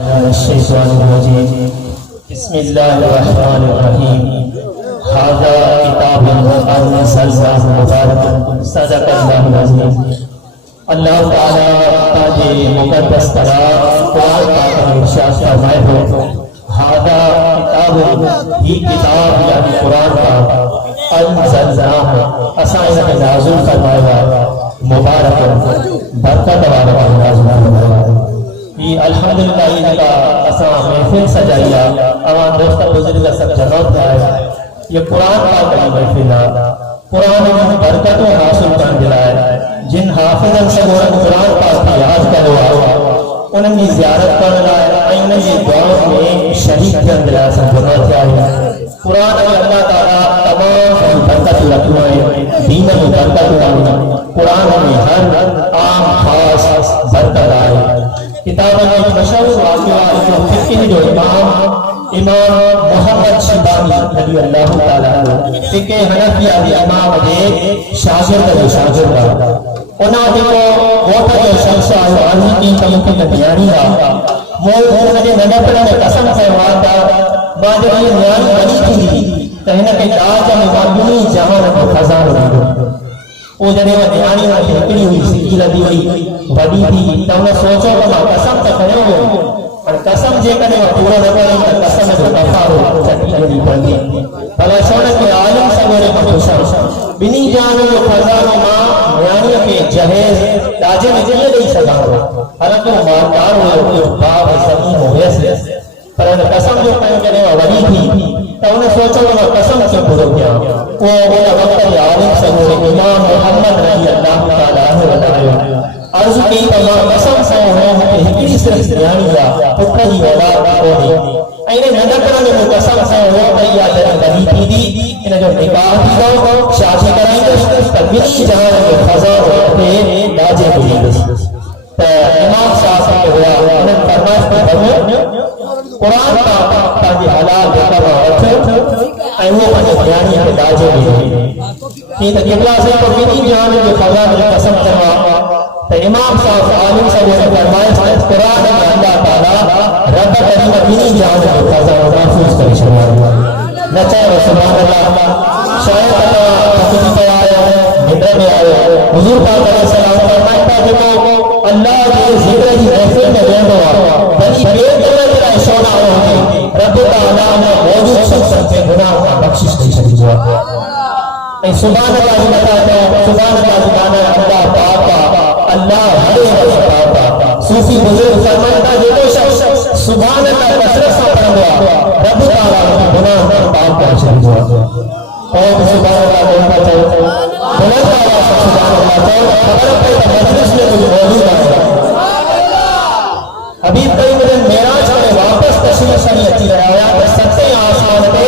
الشیطان الرجیم بسم اللہ الرحمن الرحیم هذا کتاب انزلناه مبارک صدق اللہ العظیم۔ اللہ تعالیٰ تاج مقدس کلام قرآن پاک میں ارشاد فرمائے ہو هذا کتاب ہی کتاب یعنی قرآن پاک انزلناه اساں اسے نازل فرمایا مبارک برکت والا نازل فرمایا۔ یہ الحمدللہ یہ کا اساں محفل سجائیا امان دوستہ بزرگ سب جمع آیا۔ یہ قرآن پاک کی محفل قرآن میں برکت و حاصل کر دلائے جن حافظ سے قرآن پاک کی یاد کروا انہوں کی زیارت کر لائے انہوں کی دعا میں شریک کر دلائے سب جمع آیا۔ قرآن میں اللہ تعالیٰ تمام برکت لکھوائے دین میں برکت لکھوائے قرآن میں ہر عام خاص برکت آئے۔ کتاب میں مشہور واقعہ جو فقہ جو امام محمد شیبانی رضی اللہ تعالیٰ عنہ فقہ حنفیہ دی امام دے شاگرد انہاں دیکھو ووٹا جو شخص آئے آنی کی کلمہ کی نیانی دا وہ نے ننپڑا نے قسم سے وعدہ بعد یہ نیانی بنی تھی کہنا کہ آج ہم مادنی جہان کو خزان ہو وہ جنے وہ نیانی میں ہکڑی ہوئی سکیلہ دی ہوئی بڑی تھی تو انہیں سوچو کہ قسم تو کرے ہو اور قسم جے کرے وہ پورا نہ کرے تو قسم جو دفع ہو چکی نہیں پڑی بھلا شوڑا کہ عالم سگورے مخوشا بنی جانو جو خزانوں ماں نیانی کے جہیز تاجے میں جلے نہیں سکا ہو حالانکہ وہ ماردار ہوئے باب زمین ہوئے سے پر انہیں قسم جو کرے وہ ولی تھی تو انہیں سوچو کہ قسم کیوں پورو کیا وہ وقت عالم سگورے امام محمد رضی اللہ تعالیٰ عنہ عرض کی تمام قسم سے ہوں کہ ہکڑی صرف نیانی دا پتہ ہی اولاد ہوئی اینے نڈکڑا نے وہ قسم سے ہوں کہ یا جنہ بنی تھی دی انہیں جو نکاح دی دو شادی کرائیں گے پر بنی جہاں جو خزان ہوتے لاجے ہوئی دس تو امام صاحب سے ہوا انہیں فرمائش پر فرمو قرآن کا تاکہ حلال دیکھا ہوتے این وہ پنے نیانی ہے لاجے ہوئی کہ قبلہ سے تو بنی جہاں جو خزان جو قسم کروا تو امام صاحب عالم صاحب نے فرمایا قرآن میں اللہ تعالیٰ رب کریم بنی جہاں جو خزان محفوظ کر شمار نچے و سبحان اللہ شاید اللہ حقیقی پہ آیا مدر میں آیا حضور پاک علیہ السلام فرمائتا جو اللہ کے ذکر کی محفل میں رہنے ہوا بنی بیت اللہ جرائے شونا ہوگی رب تعالیٰ نے موجود شخص سے گناہ کا بخشش نہیں شکل ہوا سبحان اللہ جی بتاتا ہے سبحان اللہ زبانہ اللہ پاکا اللہ ہرے ہرے پاکا صوفی بزرگ فرمائتا جو کوئی شخص سبحان اللہ کثرت سے پڑھ گیا رب تعالیٰ کی گناہ میں پاک کا شکل ہوا اور سبحان اللہ بولتا چاہتا بلند آواز سے سبحان اللہ چاہتا خبر پہ مجلس میں کچھ موجود آئے حبیب کئی مدن میراج میں واپس تشریف شریعتی رہا کہ ستے آسان پہ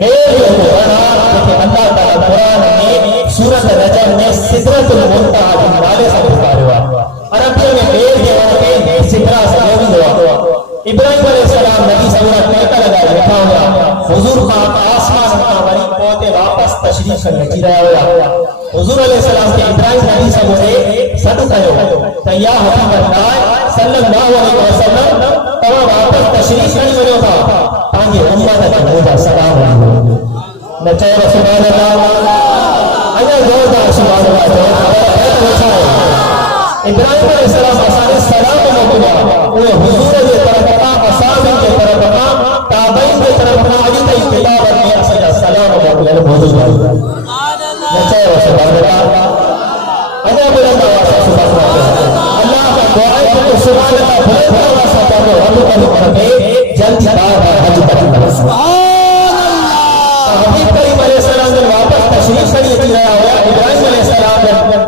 بیر کو بنا کہ اللہ تعالیٰ قرآن میں سورت رجب میں سدرت المنتہا کے حوالے سے پکارے ہوا عربی میں بیر کے وقت سدرہ سے موجود ہوا ابراہیم علیہ السلام نبی سورت کہتا لگا لکھا ہوا حضور خان آسمان کا بری پوتے واپس تشریف شریعتی رہا ہوا حضور علیہ السلام کے ابراہیم نبی سے مجھے صدق ہے کہ یا حبیب اللہ صلی اللہ علیہ وسلم اور واپس تشریف شریعتی رہا تھا تاکہ امت کا موجہ سلام رہا نچے سبحان اللہ اگر زوردار سبحان اللہ ابراہیم علیہ السلام آسانی سلام موقعہ وہ حضور کے طرف اصحاب کے طرف تابعین کے طرف علی کی کتاب میں سجا سلام موقعہ موجود ہے نچے سبحان اللہ اگر بلند آواز سبحان اللہ اللہ کا دعائے کو سبحان اللہ بھلے واسطہ کرو ہم کو پڑھے جلدی بار حج تک سبحان حبیب کریم علیہ السلام نے واپس تشریف شریعتی رہا ہوا ابراہیم علیہ السلام نے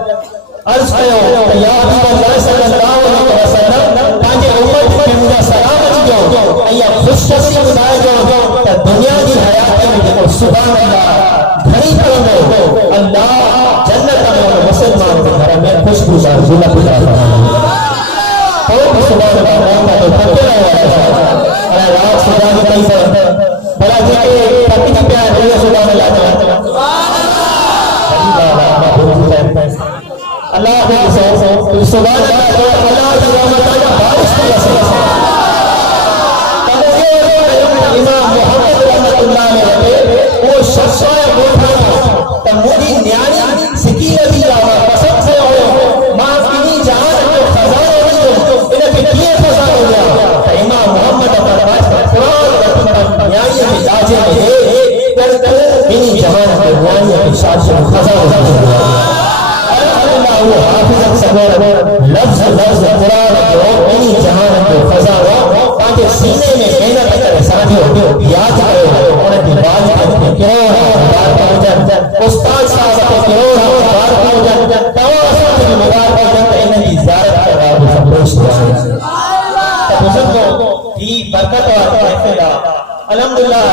عرض کیا کہ یا حبیب اللہ صلی اللہ علیہ وسلم تاکہ امت میں مجھے سلامت جو ایا خوش کسی بنائے جو کہ دنیا کی حیات میں دیکھو سبحان اللہ گھڑی کرو اللہ جنت میں مسلمان کے گھر میں خوش گزار ضلع گزار تو سبحان اللہ تو تھکے رہا ہے رات سبحان اللہ بلا جی کے پتی پیار ہے سبحان اللہ اللہ کو سبحان اللہ اللہ کی رحمت کا بارش کی امام محمد رحمت اللہ علیہ وہ شخص تمودی نیانی سکی رضی اللہ پسند سے ہوئے ماں کنی جہاں جو خزانہ ہوئی انہیں کہ کیے خزانہ ہو گیا امام محمد فرمایا قرآن رکھتا نیانی کی جاجے میں کنی جہاں کے نیانی کے ساتھ خزانہ ہو گیا الحمدللہ وہ حافظ صغیر لفظ قرآن جو کنی جہاں کے خزانہ تاکہ سینے میں محنت کرے ساتھیوں یاد کرے انہیں دیوال کے کیوں استاد صاحب کے کیوں بار کو جان تمام کی مبارک جان انہیں کی زیارت کروا وہ سب خوش ہو بزرگوں کی برکت اور محفل الحمدللہ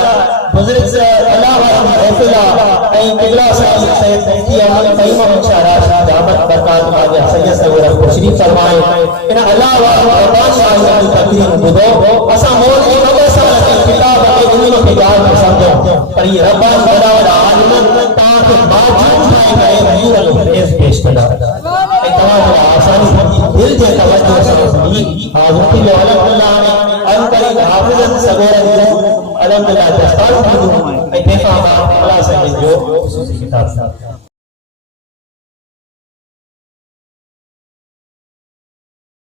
بزرگ سے اللہ والا محفل ائی قبلہ صاحب سید مفتی احمد فہیم انشاءاللہ دعوت برکات ماجہ سید صاحب کو شریف فرمائے ان اللہ والا ربانی عالم تقدیم بدو اسا مول کی خبر سال کی کتاب ہے دنیا کے جان میں سمجھو پر یہ ربانی بڑا عالم تاکہ باوجود ہے گئے نور الفیض پیش کرنا تمام آسانی دل کے توجہ سے سنی حاضر کی علم اللہ نے ان قریب حافظ صغیر الحمدللہ دستار میں دیکھا اللہ سے جو خصوصی کتاب